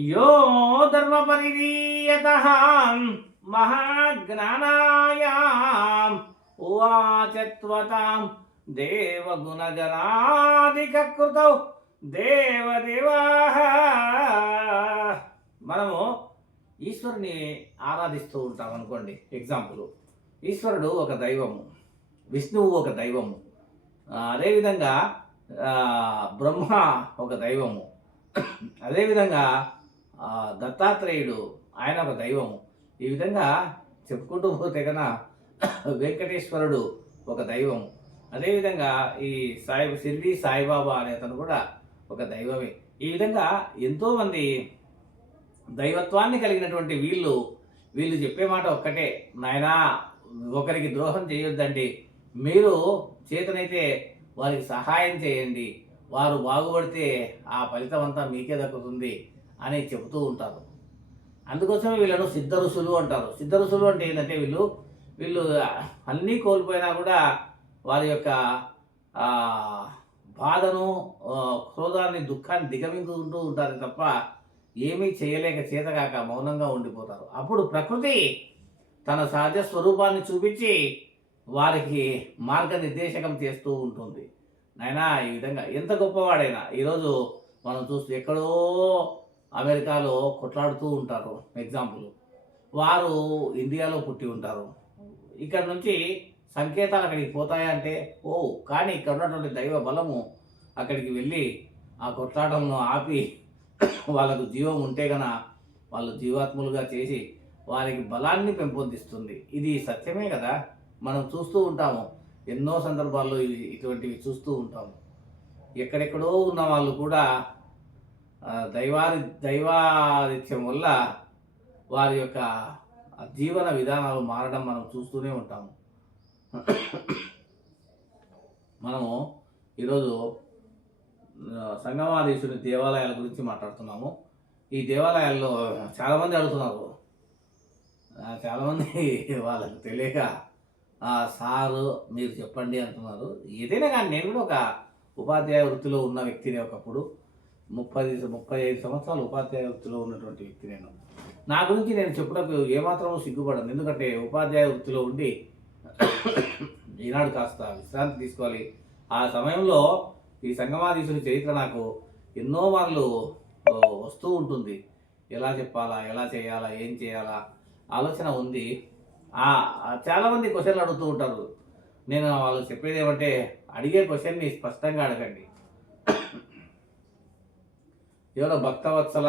यो धर्मपरिदीयतः महाज्ञानायाम् उवाच त्वतां देवगुणगणाधिककृतौ దేవదేవాః. మనము ఈశ్వరుని ఆరాధిస్తూ ఉంటాం అనుకోండి. ఎగ్జాంపుల్, ఈశ్వరుడు ఒక దైవము, విష్ణువు ఒక దైవము, అదేవిధంగా బ్రహ్మ ఒక దైవము, అదేవిధంగా దత్తాత్రేయుడు ఆయన ఒక దైవము. ఈ విధంగా చెప్పుకుంటూ పోతే కన్నా వెంకటేశ్వరుడు ఒక దైవము, అదేవిధంగా ఈ షిరిడి సాయిబాబా అనే అతను కూడా ఒక దైవమే. ఈ విధంగా ఎంతోమంది దైవత్వాన్ని కలిగినటువంటి వీళ్ళు చెప్పే మాట ఒక్కటే, నాయనా ఒకరికి ద్రోహం చేయొద్దండి, మీరు చేతనైతే వారికి సహాయం చేయండి, వారు బాగుపడితే ఆ ఫలితం అంతా మీకే దక్కుతుంది అని చెబుతూ ఉంటారు. అందుకోసమే వీళ్ళను సిద్ధ ఋషులు అంటారు. సిద్ధ ఋషులు అంటే ఏంటంటే వీళ్ళు అన్నీ కోల్పోయినా కూడా వారి యొక్క బాధను, క్రోధాన్ని, దుఃఖాన్ని దిగమింగుకుంటూ ఉంటారు తప్ప ఏమీ చేయలేక చేతగాక మౌనంగా ఉండిపోతారు. అప్పుడు ప్రకృతి తన సహజ స్వరూపాన్ని చూపించి వారికి మార్గనిర్దేశకం చేస్తూ ఉంటుంది. నాయనా ఈ విధంగా ఎంత గొప్పవాడైనా ఈరోజు మనం చూస్తూ ఎక్కడో అమెరికాలో కొట్లాడుతూ ఉంటారు. ఎగ్జాంపుల్, వారు ఇండియాలో పుట్టి ఉంటారు. ఇక్కడ నుంచి సంకేతాలు అక్కడికి పోతాయంటే కానీ ఇక్కడ ఉన్నటువంటి దైవ బలము అక్కడికి వెళ్ళి ఆ కొట్లాటంను ఆపి వాళ్ళకు జీవం ఉంటే గన వాళ్ళు జీవాత్ములుగా చేసి వారికి బలాన్ని పెంపొందిస్తుంది. ఇది సత్యమే కదా, మనం చూస్తూ ఉంటాము. ఎన్నో సందర్భాల్లో ఇటువంటివి చూస్తూ ఉంటాము. ఎక్కడెక్కడో ఉన్న వాళ్ళు కూడా దైవాదిత్యం వల్ల వారి యొక్క జీవన విధానాలు మారడం మనం చూస్తూనే ఉంటాము. మనము ఈరోజు సంగమాధీశుని దేవాలయాల గురించి మాట్లాడుతున్నాము. ఈ దేవాలయాల్లో చాలామంది అడుగుతున్నారు, చాలామంది వాళ్ళకు తెలియక సారు మీరు చెప్పండి అంటున్నారు. ఏదైనా కానీ నేను కూడా ఒక ఉపాధ్యాయ వృత్తిలో ఉన్న వ్యక్తిని, ఒకప్పుడు 35 సంవత్సరాలు ఉపాధ్యాయ వృత్తిలో ఉన్నటువంటి వ్యక్తి నేను. నా గురించి నేను చెప్పుటకు ఏమాత్రమూ సిగ్గుపడను. ఎందుకంటే ఉపాధ్యాయ వృత్తిలో ఉండి ఈనాడు కాస్త విశ్రాంతి తీసుకోవాలి. ఆ సమయంలో ఈ సంగమాధీశుని చరిత్ర నాకు ఎన్నో మార్లు వస్తూ ఉంటుంది. ఎలా చెప్పాలా, ఎలా చేయాలా, ఏం చేయాలా ఆలోచన ఉంది. చాలామంది క్వశ్చన్లు అడుగుతూ ఉంటారు. నేను వాళ్ళు చెప్పేది ఏమంటే, అడిగే క్వశ్చన్ని స్పష్టంగా అడగండి. ఎవరో భక్తవత్సల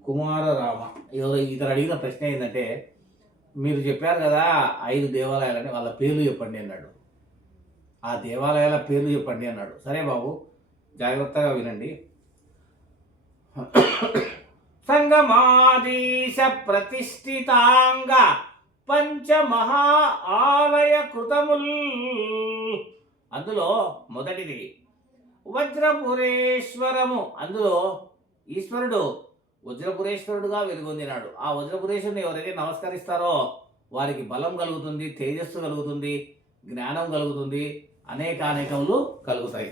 కుమారరామ ఎవరో ఇతను అడిగిన ప్రశ్న ఏంటంటే, మీరు చెప్పారు కదా 5 దేవాలయాలని, వాళ్ళ పేర్లు చెప్పండి అన్నాడు. ఆ దేవాలయాల పేర్లు చెప్పండి అన్నాడు. సరే బాబు, జాగ్రత్తగా వినండి. సంగమాధీశ ప్రతిష్ఠితాంగ పంచమహా ఆలయ కృతముల్. అందులో మొదటిది వజ్రపురేశ్వరము. అందులో ఈశ్వరుడు వజ్రపురేశ్వరుడుగా వెలుగొందినాడు. ఆ వజ్రపురేశ్వరుని ఎవరైతే నమస్కరిస్తారో వారికి బలం కలుగుతుంది, తేజస్సు కలుగుతుంది, జ్ఞానం కలుగుతుంది, అనేకములు కలుగుతాయి.